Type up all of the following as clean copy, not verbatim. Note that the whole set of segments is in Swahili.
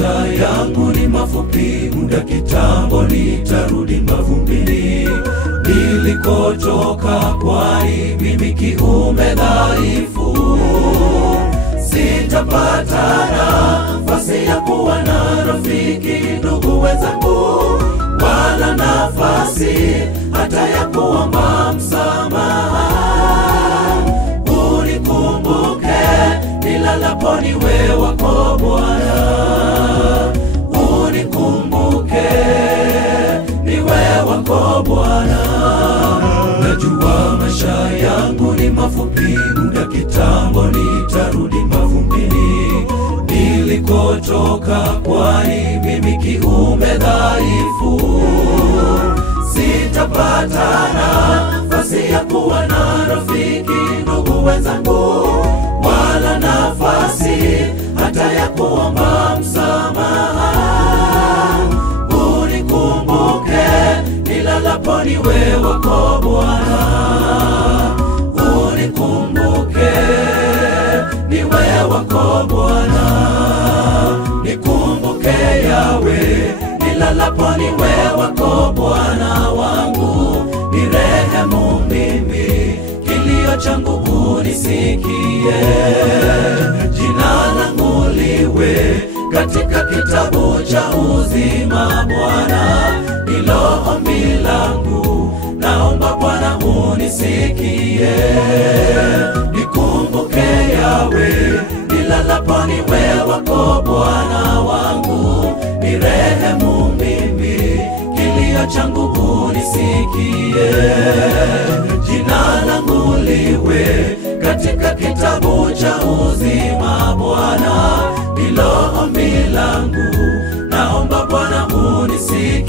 maisha yangu ni mafupi, muda kitambo nitarudi mavumbini nilikotoka, kwani mimi kiume dhaifu. Sitapata nafasi ya kuwa na rafiki, ndugu wenzangu, wala nafasi hata ya kuomba msamaha. Unikumbuke nilalapo niwe wako Bwana, unikumbuke niwe wako Bwana. Najua maisha yangu ni mafupi, muda kitambo nitarudi mavumbini nilikotoka, kwani mimi kiume dhaifu. Sitapata nafasi ya kuwa na rafiki, ndugu wenzangu, wala nafasi hata ya kuomba msamaha. Unikumbuke nilalapo niwe wako Bwana, unikumbuke niwe wako Bwana. Nikumbuke Yawe nilalapo niwe wako Bwana wangu, nirehemu mimi, kilio changu unisikie. Jina langu liwe katika kitabu cha uzima Bwana, ndilo ombi langu, naomba Bwana unisikie. Nikumbuke Yawe nilalapo niwe wako Bwana wangu, nirehemu mimi, kilio changu unisikie. Jina langu liwe katika kitabu cha uzima Bwana, ndilo ombi langu, naomba Bwana unisikie.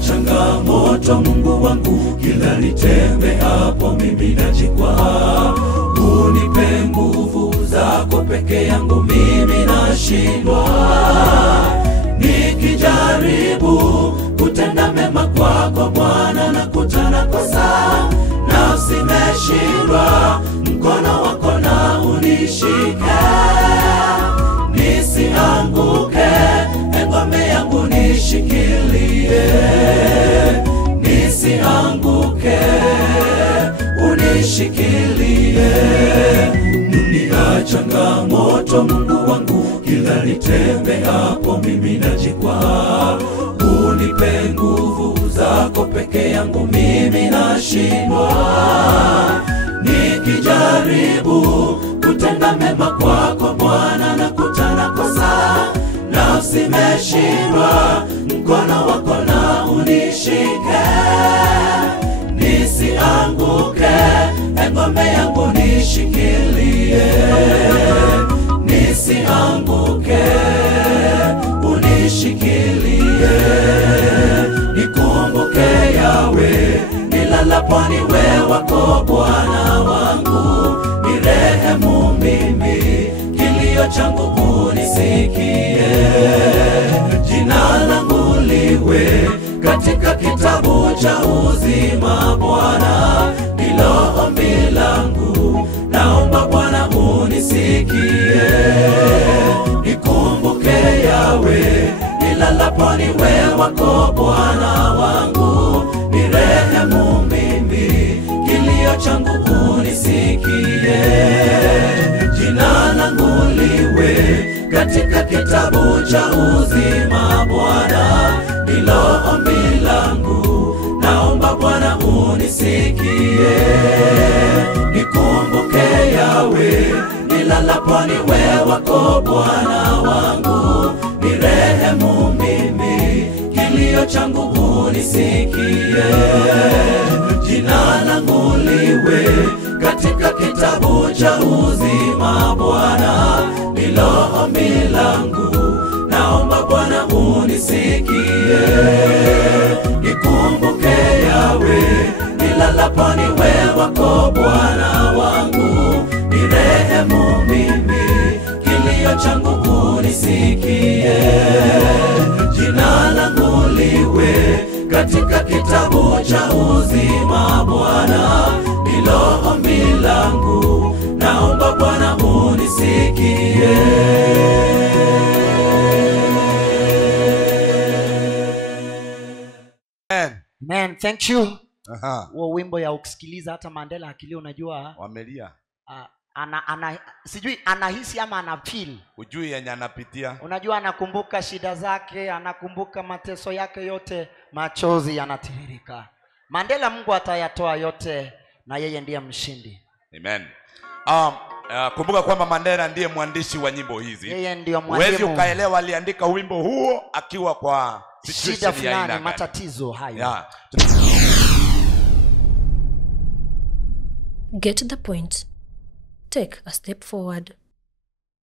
Changamoto Mungu wangu, kila nitembe hapo mimi najikwaa. Unipe nguvu zako, peke yangu mimi nashindwa. Nikijaribu kutenda mema kwako Bwana, nakutana kosa, nafsi imeshindwa. Mkono wako na unishike, nisianguke, ngome yangu nishikilie. Nisianguke, unishikilie. Dunia changamoto Mungu wangu, kila nitembe hapo mimi najikwaa. Unipe nguvu zako, peke yangu mimi nashindwa. Nikijaribu kutenda mema kwako Bwana, nakutana kosa, nafsi imeshindwa. Mkono wako na unishike, nisianguke, ngome yangu nishikilie. Nisianguke, unishikilie. Nikumbuke Yawe nilalapo niwe wako Bwana wangu, nirehemu mimi, kilio changu unisikie. Jina langu liwe katika kitabu cha uzima Bwana, ndilo ombi langu, naomba Bwana unisikie. Nikumbuke Yawe nilalapo niwe wako Bwana wangu, nirehemu mimi, kilio changu unisikie. Jina langu liwe katika kitabu cha uzima Bwana, ndilo ombi langu, naomba Bwana unisikie. Nikumbuke Yawe nilalapo niwe wako Bwana wangu, nirehemu mimi, kilio changu unisikie. Jina langu liwe katika kitabu cha uzima Bwana, ndilo ombi langu, naomba naomba Bwana unisikie, nikumbuke Yawe, nilalapo niwe wako Bwana wangu, nirehemu mimi, kilio changu unisikie, jina langu liwe katika kitabu cha uzima Bwana, ndilo ombi langu, naomba Bwana unisikie. Man, thank you. Huo wimbo ya ukisikiliza hata Mandela akili unajua wamelia. Sijui anahisi ama anafeel. Ujui yenye anapitia. Unajua anakumbuka shida zake, anakumbuka mateso yake yote, machozi yanatiririka. Mandela Mungu atayatoa yote na yeye ndiye mshindi. Amen. Kumbuka kwamba Mandela ndiye mwandishi wa nyimbo hizi. Yeye ndiye mwalimu. Wewe ukaelewa aliandika wimbo huo akiwa kwa shida fulani, matatizo hayo. Yeah. Get the point. Take a step forward.